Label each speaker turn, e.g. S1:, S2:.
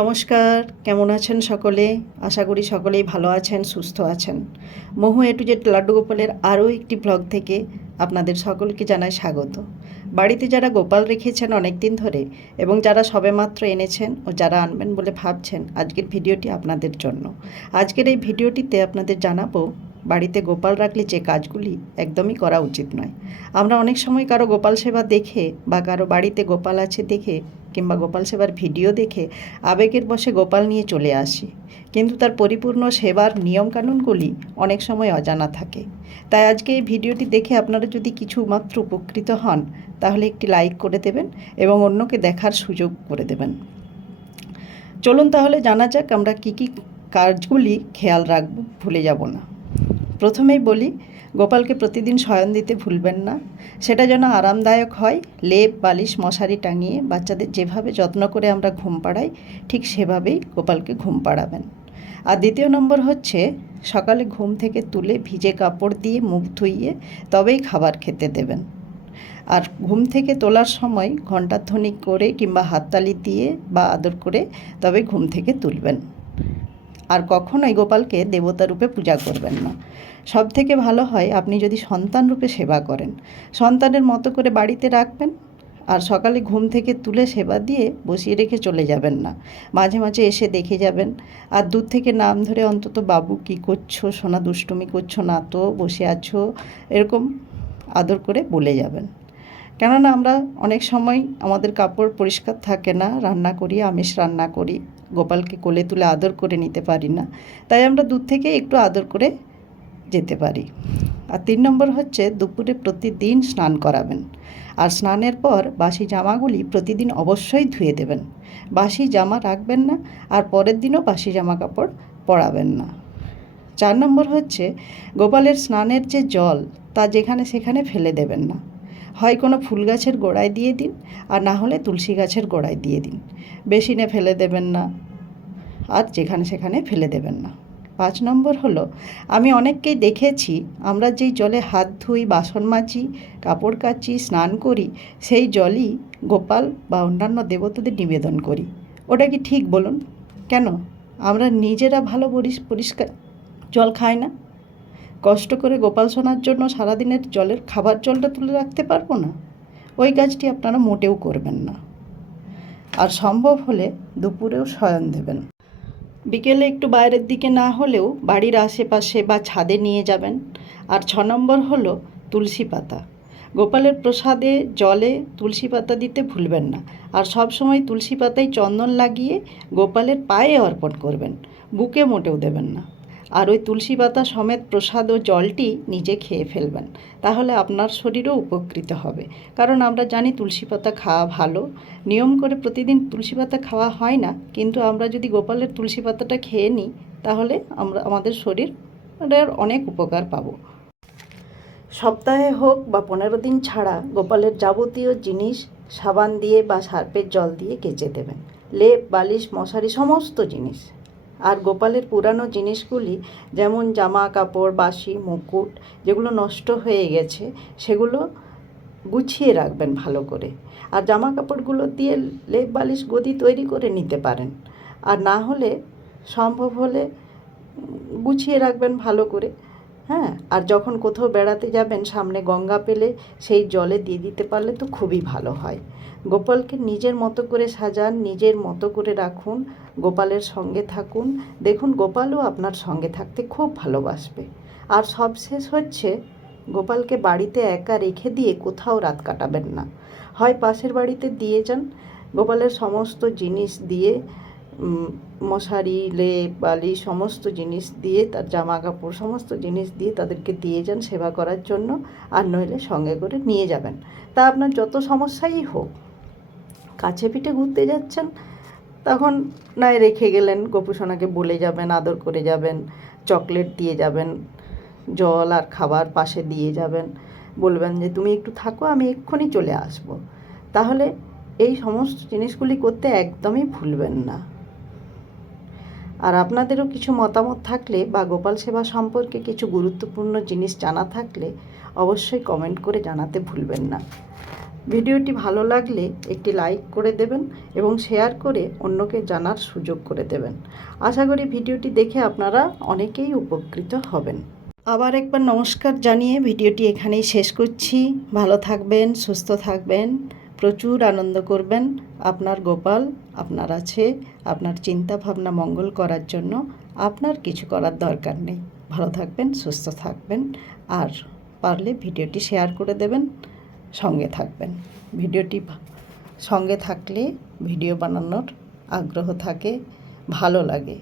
S1: নমস্কার, কেমন আছেন সকলে? আশা করি সকলেই ভালো আছেন, সুস্থ আছেন। মহু এ টু জেড লাড্ডু গোপালের আরও একটি ব্লগ থেকে আপনাদের সকলকে জানাই স্বাগত। বাড়িতে যারা গোপাল রেখেছেন অনেক দিন ধরে এবং যারা সবেমাত্র এনেছেন ও যারা আনবেন বলে ভাবছেন, আজকের ভিডিওটি আপনাদের জন্য। আজকের এই ভিডিওটিতে আপনাদের জানাব বাড়িতে গোপাল রাখলে যে কাজগুলি একদমই করা উচিত নয়। আমরা অনেক সময় কারও গোপাল সেবা দেখে বা কারও বাড়িতে গোপাল আছে দেখে কিংবা গোপাল সেবার ভিডিও দেখে আবেগের বশে গোপাল নিয়ে চলে আসি। কিন্তু তার পরিপূর্ণ সেবার নিয়মকানুনগুলি অনেক সময় অজানা থাকে। তাই আজকে এই ভিডিওটি দেখে আপনারা যদি কিছু মাত্র উপকৃত হন, তাহলে একটি লাইক করে দেবেন এবং অন্যকে দেখার সুযোগ করে দেবেন। চলুন তাহলে জানা যাক আমরা কী কী কাজগুলি খেয়াল রাখব, ভুলে যাব না। প্রথমেই বলি, গোপালকে প্রতিদিন শয়ন দিতে ভুলবেন না। সেটা যেন আরামদায়ক হয়, লেপ, বালিশ, মশারি টাঙিয়ে বাচ্চাদের যেভাবে যত্ন করে আমরা ঘুম পাড়াই, ঠিক সেভাবেই গোপালকে ঘুম পাড়াবেন। আর দ্বিতীয় নম্বর হচ্ছে, সকালে ঘুম থেকে তুলে ভিজে কাপড় দিয়ে মুখ ধুইয়ে তবেই খাবার খেতে দেবেন। আর ঘুম থেকে তোলার সময় ঘণ্টার ধ্বনি করে কিংবা হাততালি দিয়ে বা আদর করে তবে ঘুম থেকে তুলবেন। আর কখনোই গোপালকে দেবতা রূপে পূজা করবেন না। সব থেকে ভালো হয় আপনি যদি সন্তান রূপে সেবা করেন। সন্তানের মতো করে বাড়িতে রাখবেন আর সকালে ঘুম থেকে তুলে সেবা দিয়ে বসিয়ে রেখে চলে যাবেন না। মাঝে মাঝে এসে দেখে যাবেন, আর দূর থেকে নাম ধরে অন্তত বাবু কি করছ? সোনা দুষ্টুমি করছ না তো? বসে আছো? এরকম আদর করে বলে যাবেন। কেননা আমরা অনেক সময় আমাদের কাপড় পরিষ্কার থাকে না, রান্না করি, আমিষ রান্না করি। গোপালকে কোলে তুলে আদর করে নিতে পারি না। তাই আমরা দূর থেকে একটু আদর করে যেতে পারি। আর তিন নম্বর হচ্ছে দুপুরে প্রতিদিন স্নান করাবেন। আর স্নানের পর বাসি জামাগুলি প্রতিদিন অবশ্যই ধুয়ে দেবেন। বাসি জামা রাখবেন না আর পরের দিনও বাসি জামা কাপড় পরাবেন না। চার নম্বর হচ্ছে গোপালের স্নানের যে জল তা যেখানে সেখানে ফেলে দেবেন না। হয় কোনো ফুল গাছের গোড়ায় দিয়ে দিন, আর না হলে তুলসী গাছের গোড়ায় দিয়ে দিন। বেসিনে ফেলে দেবেন না, আর যেখানে সেখানে ফেলে দেবেন না। পাঁচ নম্বর হলো, আমি অনেককেই দেখেছি, আমরা যেই জলে হাত ধুই, বাসন মাজি, কাপড় কাচি, স্নান করি, সেই জলই গোপাল বা অন্যান্য দেবতাদের নিবেদন করি। ওটা কি ঠিক বলুন? কেন? আমরা নিজেরা ভালো পরিষ্কার জল খাই না? কষ্ট করে গোপাল সোনার জন্য সারাদিনের জলের খাবার জলটা তুলে রাখতে পারব না? ওই কাজটি আপনারা মোটেও করবেন না। আর সম্ভব হলে দুপুরেও শয়ন দেবেন। বিকেলে একটু বাইরের দিকে না হলেও বাড়ির আশেপাশে বা ছাদে নিয়ে যাবেন। আর ছ নম্বর হলো তুলসী পাতা। গোপালের প্রসাদে জলে তুলসী পাতা দিতে ভুলবেন না। আর সব সময় তুলসী পাতায় চন্দন লাগিয়ে গোপালের পায়ে অর্পণ করবেন। বুকে মোটেও দেবেন না। আর ওই তুলসী পাতা সমেত প্রসাদ ও জলটি নিজে খেয়ে ফেলবেন। তাহলে আপনার শরীরও উপকৃত হবে। কারণ আমরা জানি তুলসী পাতা খাওয়া ভালো। নিয়ম করে প্রতিদিন তুলসী পাতা খাওয়া হয় না। কিন্তু আমরা যদি গোপালের তুলসী পাতাটা খেয়ে নিই, তাহলে আমরা, আমাদের শরীর অনেক উপকার পাবো। সপ্তাহে হোক বা পনেরো দিন ছাড়া গোপালের যাবতীয় জিনিস, সাবান দিয়ে বা সার্পের জল দিয়ে কেচে দেবেন। লেপ, বালিশ, মশারি, সমস্ত জিনিস। আর গোপালের পুরানো জিনিসগুলি, যেমন জামা কাপড় বাসি মুকুট, যেগুলো নষ্ট হয়ে গেছে, সেগুলো গুছিয়ে রাখবেন ভালো করে। আর জামা কাপড়গুলো দিয়ে লেপ বালিশ গদি তৈরি করে নিতে পারেন। আর না হলে সম্ভব হলে গুছিয়ে রাখবেন ভালো করে। হ্যাঁ আর যখন কোথাও বেড়াতে যাবেন, সামনে গঙ্গা পেলে সেই জলে দিয়ে দিতে পারলে তো খুবই ভালো হয়। গোপালকে নিজের মতো করে সাজান, নিজের মতো করে রাখুন, গোপালের সঙ্গে থাকুন। দেখুন, গোপালও আপনার সঙ্গে থাকতে খুব ভালোবাসবে। আর সবশেষ হচ্ছে, গোপালকে বাড়িতে একা রেখে দিয়ে কোথাও রাত কাটাবেন না। হয় পাশের বাড়িতে দিয়ে যান, গোপালের সমস্ত জিনিস দিয়ে মশারি, লেপ, বালি সমস্ত জিনিস দিয়ে তার জামা কাপড় সমস্ত জিনিস দিয়ে তাদেরকে দিয়ে যান সেবা করার জন্য। আর নইলে সঙ্গে করে নিয়ে যাবেন। তা আপনার যত সমস্যাই হোক, কাছে পিঠে ঘুরতে যাচ্ছেন, তখন নয় রেখে গেলেন, গোপুসোনাকে বলে যাবেন, আদর করে যাবেন, চকলেট দিয়ে যাবেন, জল আর খাবার পাশে দিয়ে যাবেন, বলবেন যে, তুমি একটু থাকো, আমি এক্ষুনি চলে আসব। তাহলে এই সমস্ত জিনিসগুলি করতে একদমই ভুলবেন না। আর আপনাদেরও কিছু মতামত থাকলে বা গোপাল সেবা সম্পর্কে কিছু গুরুত্বপূর্ণ জিনিস জানা থাকলে অবশ্যই কমেন্ট করে জানাতে ভুলবেন না। ভিডিওটি ভালো লাগলে একটি লাইক করে দেবেন এবং শেয়ার করে অন্যকে জানার সুযোগ করে দেবেন। আশা করি ভিডিওটি দেখে আপনারা অনেকেই উপকৃত হবেন। আবার একবার নমস্কার জানিয়ে ভিডিওটি এখানেই শেষ করছি। ভালো থাকবেন, সুস্থ থাকবেন। প্রচুর আনন্দ করবেন। আপনার গোপাল, আপনার আছে, আপনার চিন্তা ভাবনা মঙ্গল করার জন্য আপনার কিছু করার দরকার নেই। ভালো থাকবেন, সুস্থ থাকবেন আর পারলে ভিডিওটি শেয়ার করে দেবেন, সঙ্গে থাকবেন। ভিডিওটি সঙ্গে থাকলে ভিডিও বানানোর আগ্রহ থাকে, ভালো লাগে।